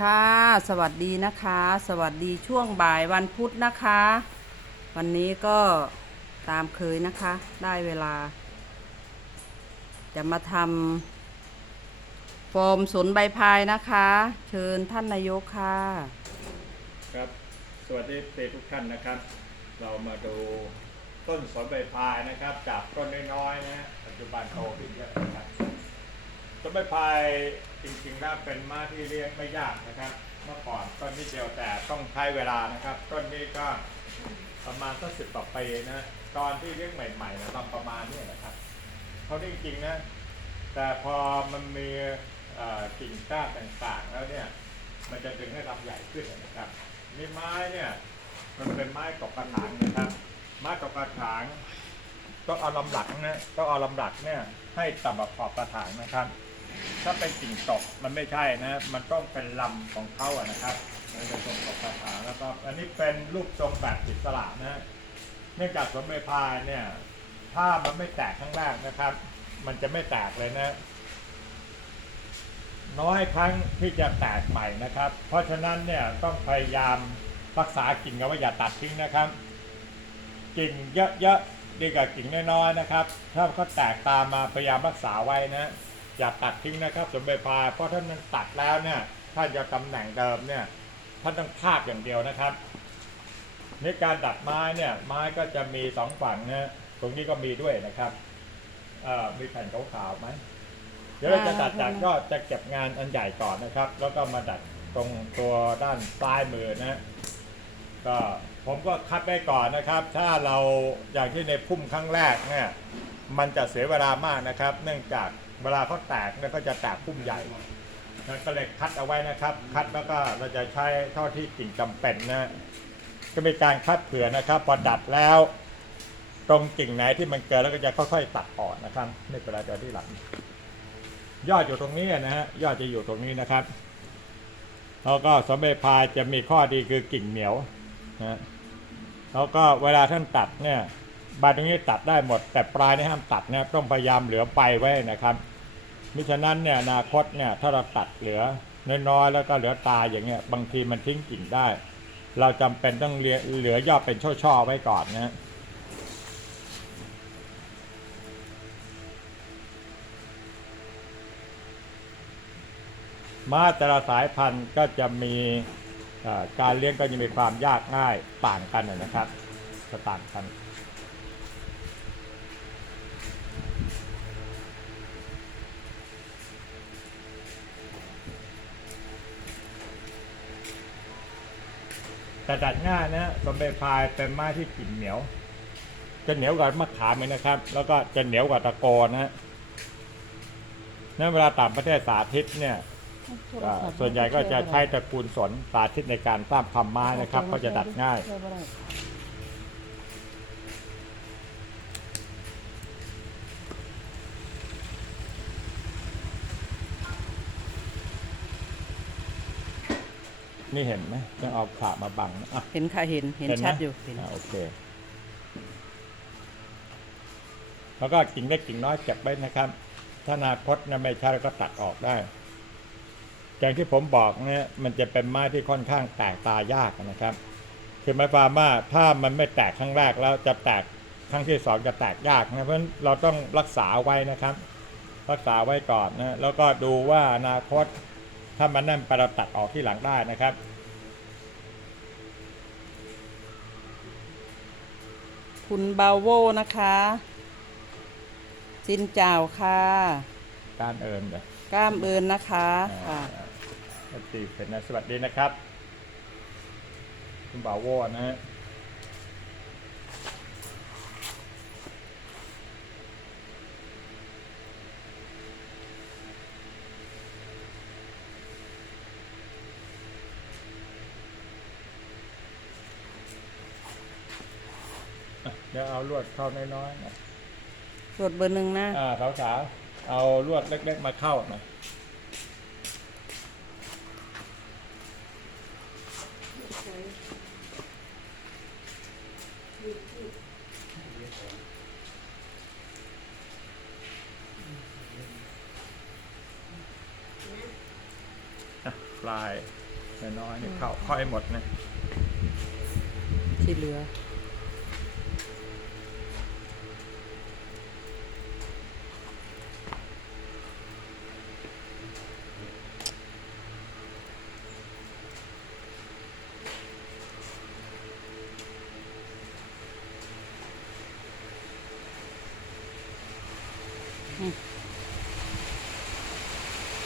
ค่ะ สวัสดีนะคะ สวัสดีช่วงบ่ายวันพุธนะคะ วันนี้ก็ตามเคยนะคะ ได้เวลา จะมาทำโฟมสนใบพายนะคะ เชิญท่านนายกค่ะ ครับ สวัสดีเด็กทุกท่านนะครับ เรามาดูต้นสนใบพายนะครับ จากต้นน้อยๆนะฮะปัจจุบันโตขึ้นเยอะนะครับ ต้นใบพายจริงๆแล้วเป็นไม้ที่เลี้ยงไม่ยากนะครับ เมื่อก่อนต้นนี้เดียวแต่ต้องใช้เวลานะครับ ต้นนี้ก็ประมาณสักสิบกว่าปีนะตอนที่เลี้ยงใหม่ๆนะทำประมาณนี้นะครับเขาจริงๆนะแต่พอมันมีกิ่งก้านต่างๆ แล้วเนี่ยมันจะดึงให้ลำใหญ่ขึ้นนะครับนี่ไม้เนี่ยมันเป็นไม้ตกกระถางนะครับ ไม้ตกกระถางต้องเอาลำหลักนะต้องเอาลำหลักเนี่ยให้ต่ำกว่าขอบกระถางนะครับ ถ้าเป็นกิ่งตกมันไม่ใช่นะ มันต้องเป็นลำของเขาอะนะครับมันจะตรงกับกระถาแล้วก็อันนี้เป็นรูปทรงแบบอิสระนะ เนื่องจากสวนใบพายเนี่ยถ้ามันไม่แตกข้างล่างนะครับ มันจะไม่แตกเลยนะ น้อยครั้งที่จะแตกใหม่นะครับ เพราะฉะนั้นเนี่ยต้องพยายามรักษากิ่งเอาไว้อย่าตัดทิ้งนะครับ กิ่งเยอะๆดีกว่ากิ่งน้อยๆนะครับ ถ้าเขาแตกตามมาพยายามรักษาไว้นะ อย่าตัดทิ้งนะครับสวนใบพาเพราะถ้ามันตัดแล้วเนี่ยถ้านจะตำแหน่งเดิมเนี่ยท่านต้องพากอย่างเดียวนะครับในการดัดไม้เนี่ยไม้ก็จะมีสองฝั่งนะตรงนี้ก็มีด้วยนะครับมีแผ่นขาวๆไหมเดี๋ยวเราจะดัดจากก็จะเก็บงานอันใหญ่ก่อนนะครับ แล้วก็มาดัดตรงตัวด้านซ้ายมือนะก็ผมก็คัดไว้ก่อนนะครับ ถ้าเราอย่างที่ในพุ่มครั้งแรกเนี่ยมันจะเสียเวลามากนะครับ เนื่องจาก เวลาเขาแตกเนี่ยก็จะแตกพุ่มใหญ่นะก็เลยคัดเอาไว้นะครับ คัดแล้วก็เราจะใช้เท่าที่กิ่งจำเป็นนะก็มีการคัดเผื่อนะครับ พอดัดแล้ว ตรงกิ่งไหนที่มันเกินแล้วก็จะค่อยๆตัดออกนะครับไม่เป็นไรเดียวที่หลังยอดอยู่ตรงนี้นะฮะยอดจะอยู่ตรงนี้นะครับแล้วก็สมเด็จพายจะมีข้อดีคือกิ่งเหนียวนะแล้วก็เวลาท่านตัดเนี่ยใบตรงนี้ตัดได้หมด แต่ปลายนี่ห้ามตัดนะต้องพยายามเหลือใบไว้นะครับ มิฉะนั้นเนี่ยอนาคตเนี่ยถ้าเราตัดเหลือน้อยๆแล้วก็เหลือตาอย่างเงี้ยบางทีมันทิ้งกิ่งได้ เราจำเป็นต้องเหลือเหลือยอดเป็นช่อๆไว้ก่อนนะม้าแต่ละสายพันธุ์ก็จะมีการเลี้ยงก็จะมีความยากง่ายต่างกันนะนะครับจะต่างกัน แต่ดัดง่ายนะสมเด็จพายเป็นไม้ที่กลิ่นเหนียว จะเหนียวกว่ามะขามเลยนะครับ แล้วก็จะเหนียวกว่าตะโกนนะฮะนั่นเวลาต่างประเทศสาธิตเนี่ยส่วนใหญ่ก็จะใช้ตระกูลสนสาธิตในการสร้างความไม้นะครับ ก็จะดัดง่าย นี่เห็นไหมต้องเอาขามาบังนะอะเห็นค่ะเห็นเห็นเห็นนะชัดอยู่เห็น อ่าโอเค แล้วก็กิ่งเล็กกิ่งน้อยเก็บไว้นะครับ ถ้าอนาคตนะไม่ใช่ก็ตัดออกได้อย่างที่ผมบอกเนี่ยมันจะเป็นไม้ที่ค่อนข้างแตกตายากนะครับ คือหมายความว่าถ้ามันไม่แตกครั้งแรกแล้วจะแตกครั้งที่สองจะแตกยากนะเพราะฉะนั้นเราต้องรักษาไว้นะครับ รักษาไว้ก่อนนะแล้วก็ดูว่าอนาคต ถ้ามันนั่นไปเราตัดออกที่หลังได้นะครับ คุณบาโวนะคะจินเจ้าค่ะการเอิญเดี๋ยวกล้ามเอินนะคะค่ะสตีเป็นนะสวัสดีนะครับ คุณบ่าววอนะฮะ อะเดี๋ยวเอาลวดเข้าน้อยๆนะตรวจเบอร์หนึ่งนะ อ่าสาวๆเอาลวดเล็กๆมาเข้าหน่อยอะปลาย น้อยๆนี่เข้าเข้าให้หมดนะ ที่เหลือ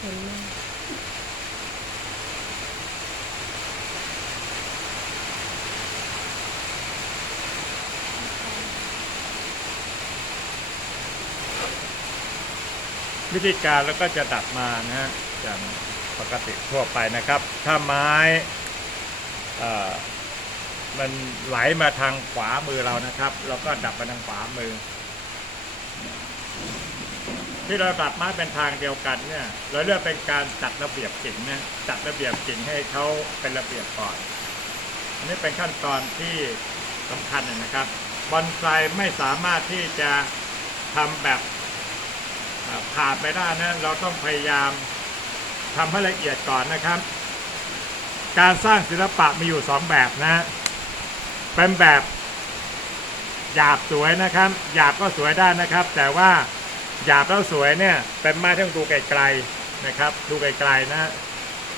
เห็นไหม วิธีการแล้วก็จะดัดมานะฮะอย่างปกติทั่วไปนะครับ ถ้าไม้มันไหลมาทางขวามือเรานะครับ เราก็ดัดไปทางขวามือ ที่เราดัดไม้เป็นทางเดียวกันเนี่ย เราเลือกเป็นการจัดระเบียบกิ่งนะจัดระเบียบกิ่งให้เขาเป็นระเบียบก่อนอันนี้เป็นขั้นตอนที่สำคัญนะครับบอนไซไม่สามารถที่จะทำแบบ ผ่านไปได้นะเราต้องพยายามทำให้ละเอียดก่อนนะครับ การสร้างศิลปะมีอยู่สองแบบนะ เป็นแบบหยาบสวยนะครับ หยาบก็สวยได้นะครับ แต่ว่าหยาบแล้วสวยเนี่ย เป็นไม้ที่ต้องดูไกลๆนะครับ ดูไกลๆนะ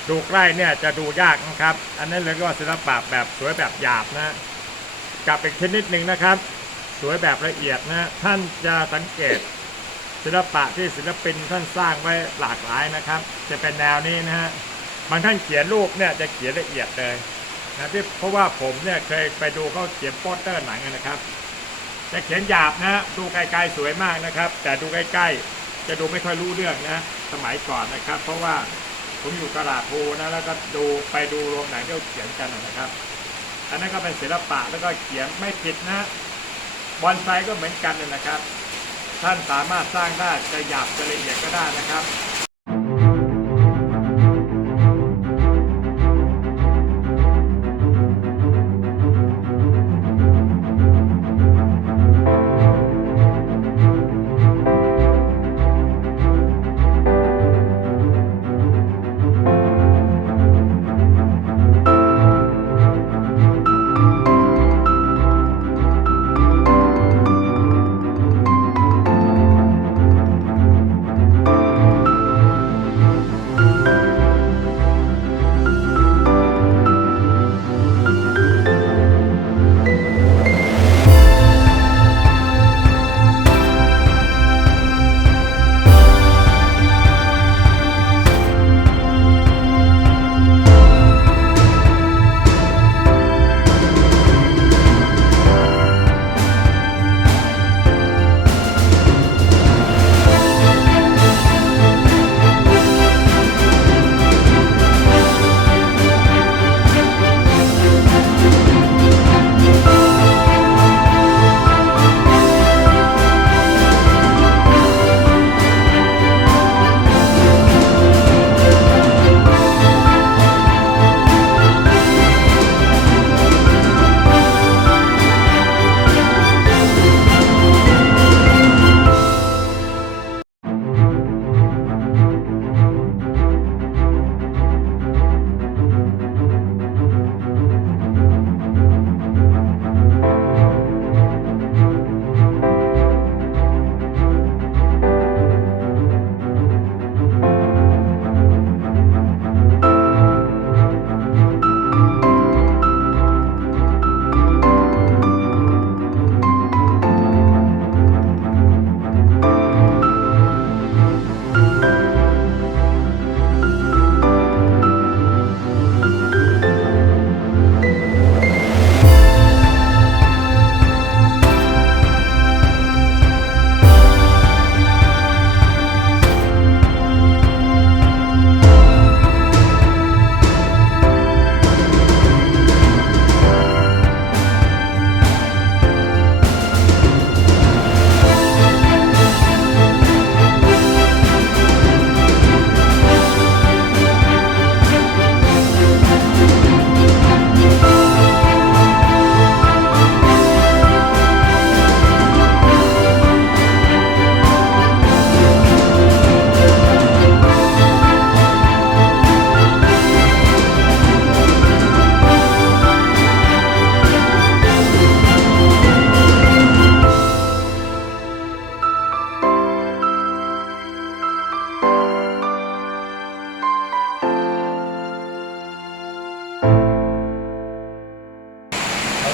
ดูใกล้เนี่ยจะดูยากนะครับ อันนั้นเรียกว่าศิลปะแบบสวยแบบหยาบนะกับอีกชนิดหนึ่งนะครับ สวยแบบละเอียดนะ ท่านจะสังเกต ศิลปะที่ศิลปินท่านสร้างไว้หลากหลายนะครับ จะเป็นแนวนี้นะฮะบางท่านเขียนรูปเนี่ยจะเขียนละเอียดเลยนะที่เพราะว่าผมเนี่ยเคยไปดูเขาเขียนโปสเตอร์หนังนะครับ จะเขียนหยาบนะฮะดูไกลๆสวยมากนะครับ แต่ดูใกล้ๆจะดูไม่ค่อยรู้เรื่องนะสมัยก่อนนะครับ เพราะว่าผมอยู่ตลาดภูนะแล้วก็ดูไปดูโรงหนังที่เขาเขียนกันนะครับ อันนั้นก็เป็นศิลปะแล้วก็เขียนไม่ผิดนะบอนไซก็เหมือนกันเลยนะครับ ท่านสามารถสร้างได้จะหยาบจะละเอียดก็ได้นะครับ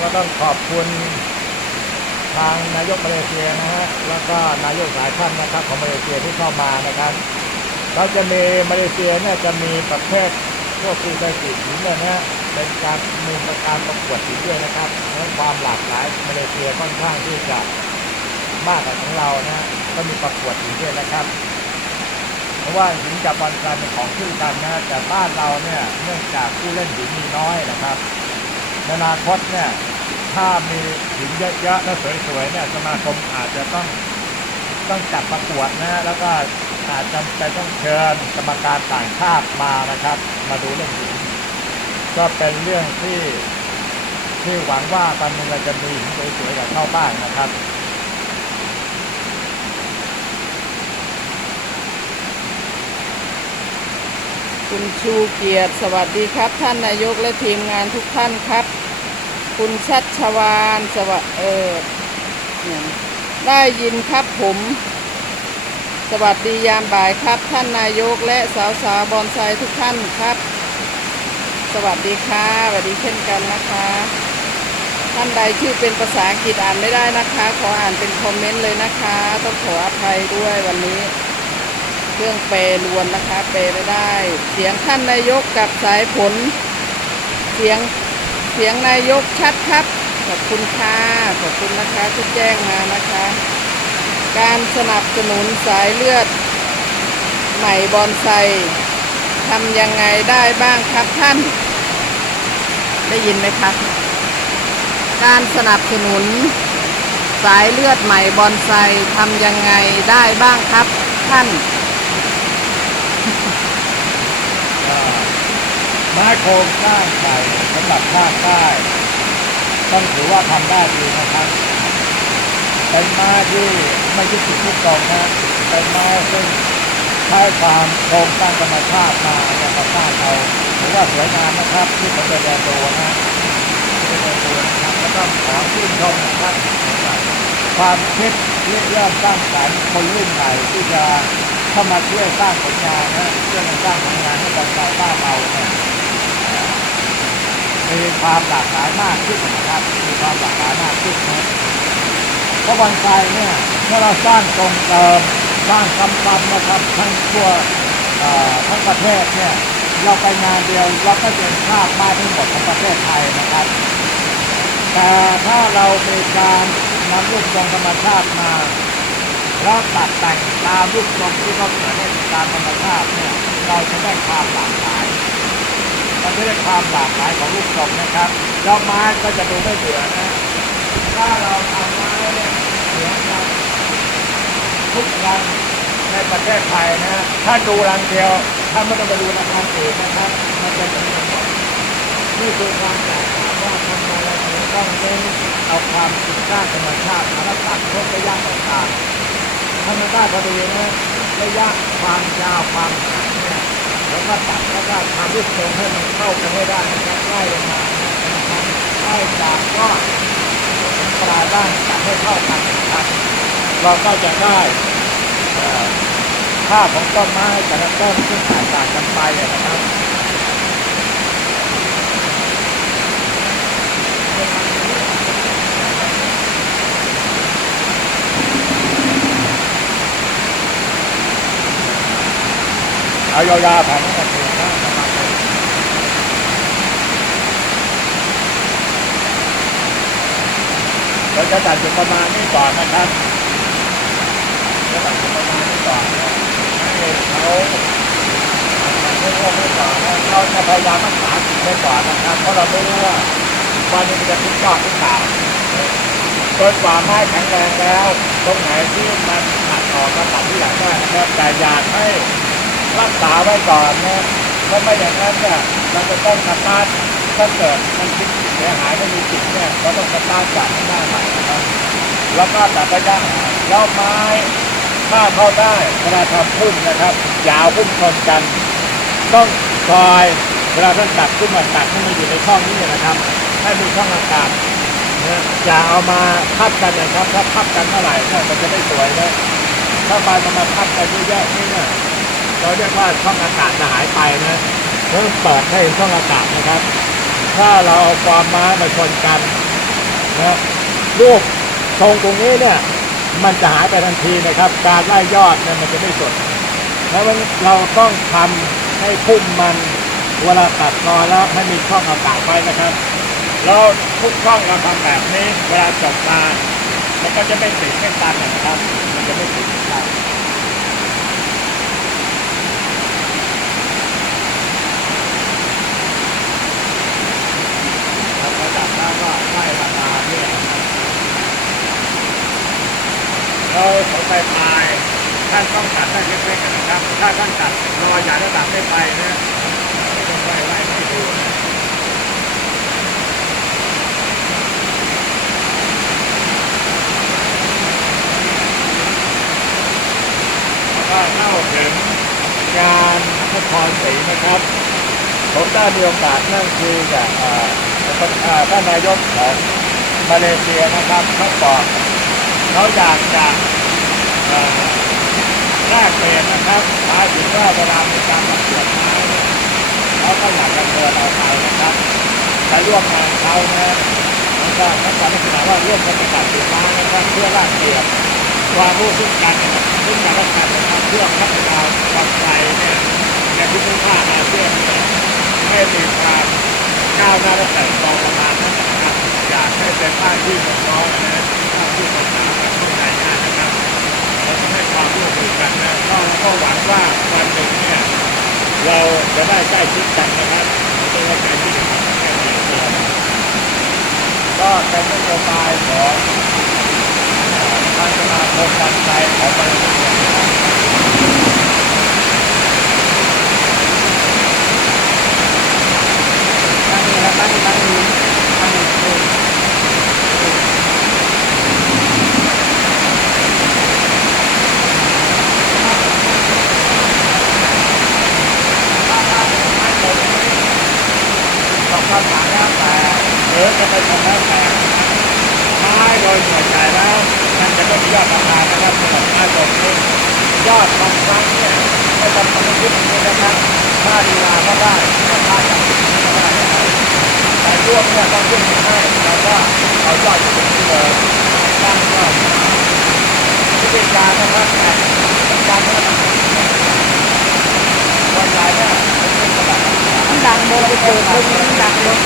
็ต้องขอบคุณทางนายกมาเลเซียนะฮะแล้วก็นายกหลายท่านนะครับของมาเลเซียที่เข้ามานะครับเราจะมีมาเลเซียเนี่ยจะมีประเภทพวกปีไก่สีหินเนี่ยนะเป็นการมีการประกวดสีด้วยนะครับเพราะความหลากหลายมาเลเซียค่อนข้างที่จะมากกว่าของเรานะฮะก็มีประกวดสีด้วยนะครับ เพราะว่าหินกับบอลกันเป็นของคู่กันนะแต่บ้านเราเนี่ยเนื่องจากผู้เล่นหินมีน้อยนะครับในอนาคตเนี่ย ถ้ามีหินเยอะๆและสวยๆเนี่ยสมาคมอาจจะต้องต้องจัดประกวดนะแล้วก็อาจจะจะต้องเชิญกรรมการต่างชาติมานะครับ มาดูเรื่องหินก็เป็นเรื่องที่ที่หวังว่าตอนนี้เราจะมีหินสวยๆกับเข้าบ้านนะครับคุณชูเกียรติสวัสดีครับ ท่านนายกและทีมงานทุกท่านครับ คุณชัดชวานสวัสเออได้ยินครับผม สวัสดียามบ่ายครับ ท่านนายกและสาวสาวๆบอนไซทุกท่านครับ สวัสดีค่ะสวัสดีเช่นกันนะคะ ท่านใดชื่อเป็นภาษาอังกฤษอ่านไม่ได้นะคะ ขออ่านเป็นคอมเมนต์เลยนะคะ ต้องขออภัยด้วยวันนี้เครื่องแปลวนนะคะแปลไม่ได้ เสียงท่านนายกกับสายผล เสียง เสียงนายกชัดครับ ขอบคุณค่ะ ขอบคุณนะคะที่แจ้งมานะคะ การสนับสนุนสายเลือด ใหม่บอนไซทำยังไงได้บ้างครับท่าน ได้ยินไหมครับ การสนับสนุน สายเลือดใหม่บอนไซทำยังไงได้บ้างครับท่าน ก็ไม้โครงสร้างใหญ่สำหรับภาคใต้ต้องถือว่าทำได้ดีนะครับเป็นไม้ที่ไม่ยึดติดทุกตรงนะเป็นไม้ซึ่งใช้ความโครงสร้างธรรมชาติมาเนี่ยมาสร้างเอาถือว่าสวยงามนะครับที่ผมไปเดินดูนะที่ไปเดินดูนะครับแล้วก็ขอชื่นชมนะครับความคิดเริ่มสร้างสรรค์คนรุ่นใหม่ที่จะเข้ามาช่วยสร้างผลงานนะช่วยกันสร้างผลงานให้กับชาวบ้านเราเนี่ย มีความหลากหลายมากขึ้นนะครับมีความหลากหลายมากขึ้นนะเพราะวันไซเนี่ยเมื่อเราสร้างตรงเติมสร้างซ้ำนะครับทั้งทั่วเอ่อทั้งประเทศเนี่ยเราไปงานเดียวเราก็จะเห็นภาพมากทั้งหมดของประเทศไทยนะครับ แต่ถ้าเรามีการนำรูปทรงธรรมชาติมาแล้วตัดแต่งตามรูปทรงที่เขาเกิดให้ตามธรรมชาติเนี่ยเราจะได้ความหลากหลาย มันจะได้ความหลากหลายของรูปทรงนะครับแล้วไม้ก็จะดูไม่เบื่อนะ ถ้าเราทำไม้เนี่ยเหมือนกันทุกรังในประเทศไทยนะถ้าดูรังเดียวถ้าไม่ต้องไปดูรังอื่นนะครับมันจะเหมือนกันหมดนี่คือความแตกต่างว่าทำไมเราถึงต้องเน้นเอาความสุขด้านธรรมชาติมาตัดต้นระยะต่างๆธรรมชาติพอดีนะระยะความยาวความหนาเนี่ย แล้วก็ตัดแล้วก็ทำรูปทรงให้มันเข้ากันให้ได้นะครับไล่ลงมานะครับไล่จากยอนปลายด้านตัดให้เข้ากันนะครับเราก็จะได้ภาพของต้นไม้แต่ละต้นที่แตกต่างกันไปนะครับ เอายาวๆผ่นนี้มาถูกนะประมาณเราจะตัดจุดประมาณนี้ก่อนนะครับจะตัดจุดประมาณนี้ก่อนให้เขาให้พวกนี้ก่อนเราจะพยายามรักษาจุดไว้ก่อนนะครับ เพราะเราไม่รู้ว่าวันนี้มันจะทุกยอดทุกตาจนกว่าไม้แข็งแรงแล้ว ตรงไหนที่มันหักออกก็ตัดที่หลังได้นะครับแต่อยากให้ รักษาไว้ก่อนนะเพราะไม่อย่างนั้นเนี่ยเราจะต้องสตาร์ทถ้าเกิดมันคิดเสียหายไม่มีจิตเนี่ยเราต้องสตาร์ทจากหน้าใหม่นะครับแล้วก็ตัดระยะห่างแล้วไม้ถ้าเข้าได้เวลาทำพุ่มนะครับยาวพุ่มชนกัน ต้องคอยเวลาท่านตัดขึ้นมาตัดให้มันอยู่ในช่องนี้นะครับ ให้มีช่องอากาศนะอย่าเอามาทับกันนะครับถ้าทับกันเมื่อไหร่เนี่ยมันจะไม่สวยนะถ้าใบมันมาทับกันเยอะๆนี่เนี่ย เราเรียกว่าช่องอากาศจะหายไปนะเริ่มเปิดให้ช่องอากาศนะครับ ถ้าเราเอาความม้มาชนกันนะรูปทรงตรงนี้เนี่ย มันจะหายไปทันทีนะครับ การไล่ยอดเนี่ยมันจะไม่สดแล้วมันเราต้องทำให้พุ่มมันเวลาตัดนอนแล้วให้มีช่องอากาศไว้นะครับ แล้วทุกช่องเราทำแบบนี้เวลาจบมามันก็จะไม่ติดไม่ตันนะครับ มันจะไม่ติดไม่ตัน ครับระดับน้ำก็ไล่มาตามเนี่ยนะครับ เราสนใจปลายท่านต้องตัดได้เล็กๆนะครับ ถ้าท่านตัดรออย่าระดับไม่ไปนะต้องไล่ไล่ไม่ดูนะแล้วก็เข้าถึงงานนครศรีนะครับผมได้มีโอกาสนั่งคุยกับเอ่อเอ่อท่านนายกของมาเลเซียนะครับเขาบอก เขาอยากจะแลกเปลี่ยนนะครับหมายถึงว่าเวลามีการประกวดไม้เขาก็อยากจะเชิญเราไปนะครับไปร่วมงานเขานะแล้วก็เขาจะลักษณะว่าร่วมกันประกาศสินค้านะครับเพื่อแลกเปลี่ยนความรู้ซึ่งกันนะครับซึ่งกันและกันนะครับเพื่อพัฒนาความใจเนี่ยในภูมิภาคอาเซียนเนี่ยให้มีความก้าวหน้าและแต่งตองประมาณนั้นนะครับอยากให้เป็นภาคที่เมืองน้อยนะ ภาคที่ภาษาแบบเข้าใจง่ายนะครับเราต้องให้ความร่วมมือกันนะก็ก็หวังว่าวันหนึ่งเนี่ยเราจะได้ใกล้ชิดกันนะครับไม่ใช่ว่าใกล้ชิดกันแค่เพียงเดียวก็เป็นนโยบายของเอ่อทางสมาคมการไฟของมาเลเซียนะครับตั้งนี้แล้วตั้งตั้งนี้ตั้งนี้ ตอบคำถามแล้วแต่หรือจะเป็นคนแล้วแต่ไม้โดยส่วนใหญ่แล้วมันจะไม่มียอดทำงานนะครับ สำหรับไม้ตรงนี้ยอดบางครั้งเนี่ยไม่จำเป็นต้ยึดนี้นะครับถ้าดีลาก็ได้ถ้าพลาจากตรงนี้ก็ได้นะครับแต่ช่วงเนี่ยต้องขึ้นมาให้เราก็เอายอดจากตรงนี้เลยตั้งยอดวิธีการนะครับแต่เป็นการเมื่อทำวันใหญ่เนี่ยมันเป็นกระดาษมันดังบนไปเปิดบนมันดังบน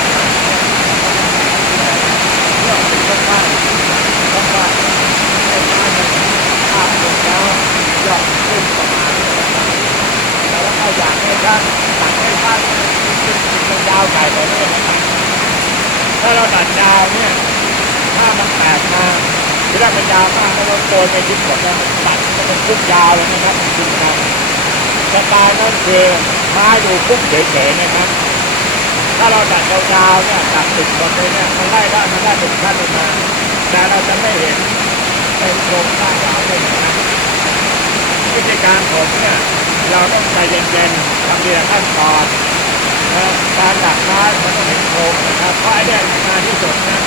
เรื่องเป็นต้นบ้านต้นบ้านต้นบ้านมันภาพลงแล้ว ยอดขึ้ประมาณนี้แล้วก็อยากให้ท่านตัดให้ท่านขึ้นเป็นยาวใหญ่กว่านี้นะครับถ้าเราตัดยาวเนี่ยถ้ามันแตกมาคือถ้ามันยาวมากแล้วเราโกนไปทิ้งหมดแล้วตัดมันเป็นพุ่งยาวเลยนะครับจริงนะสไตล์นั่นคือไม้ดูพุ่งเฉยๆนะครับถ้าเราตัดยาวๆเนี่ยตัดติดหมดเลยเนี่ยมันไล่ได้มันได้เป็นขั้นมาแต่เราจะไม่เห็นเป็นโครงสร้างยาวเลยนะ วิธีการผมเนี่ยเราต้องใจเย็นๆทำทีละขั้นตอนนะการดักไม้มันต้องเห็นโครงนะครับเพราะไอ้เนี่ยนานที่สุดนะ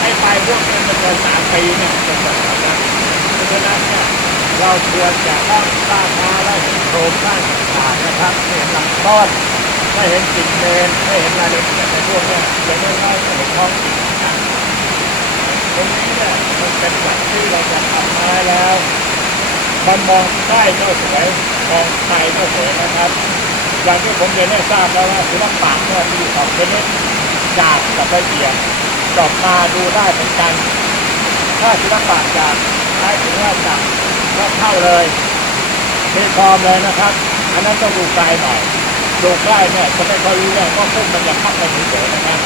ไอ้ไปพวกนี้มันเกินสามปีเนี่ยจะเกิดนะเพราะฉะนั้นเนี่ยเราควรจะต้องสร้างม้และเห็นโครงสร้างต่างๆนะครับเห็นลำต้นได้เห็นสิ่งเดนได้เห็นรายละเอียดในพวกเนี้อย่างน้อยๆก็เห็นท้องถิ่นนะตรงนี้เนี่ยมันเป็นหลักที่เราจะทำมาแล้ว มันมองใกล้ก็สวยมองไกลก็สวยนะครับอย่างที่ผมเรียนให้ทราบแล้วว่าศิลปะเนี่ยมีอยู่สองชนิดจากกับละเอียดจอบตาดูได้เหมือนกัน ถ้าศิลปะจากใช้ถึงว่าจากก็เข้าเลยเทฟอร์มเลยนะครับ อันนั้นต้องดูไกลหน่อยดูใกล้เนี่ยจะไม่ค่อยรู้เรื่องเพราะพุ่งมันจะเข้าไปเฉยๆนะครับ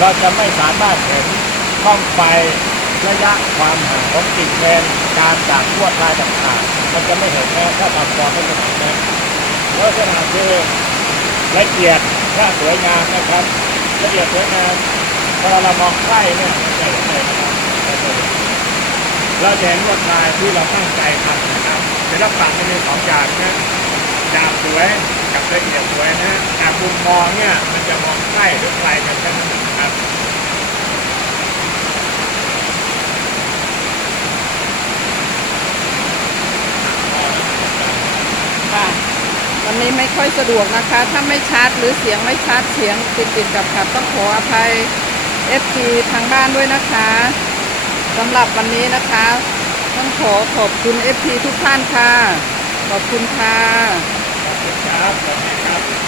เราจะไม่สามารถเห็นช่องไฟ ระยะความห่างของกิ่งแมนการจากลวดลายต่างๆมันจะไม่เห็นแม้ถ้าทำฟอร์มไม่ขนาดนั้นลักษณะคือละเอียดถ้าสวยงามนะครับละเอียดสวยงามพอเรามองใกล้เนี่ยมันจะเห็นเลยนะครับเราจะเห็นลวดลายที่เราตั้งใจทำนะครับศิลปะมันมีสองอย่างนะดาบสวยกับละเอียดสวยนะแต่มุมมองเนี่ยมันจะมองใกล้หรือไกลกันแค่นั้นนะครับ วันนี้ไม่ค่อยสะดวกนะคะ ถ้าไม่ชัดหรือเสียงไม่ชัดเสียงติดติดกับขับต้องขออภัย FT ทางบ้านด้วยนะคะสำหรับวันนี้นะคะ ต้องขอขอบคุณ FT ทุกท่านค่ะ ขอบคุณค่ะขอบคุณครับสวัสดีครับ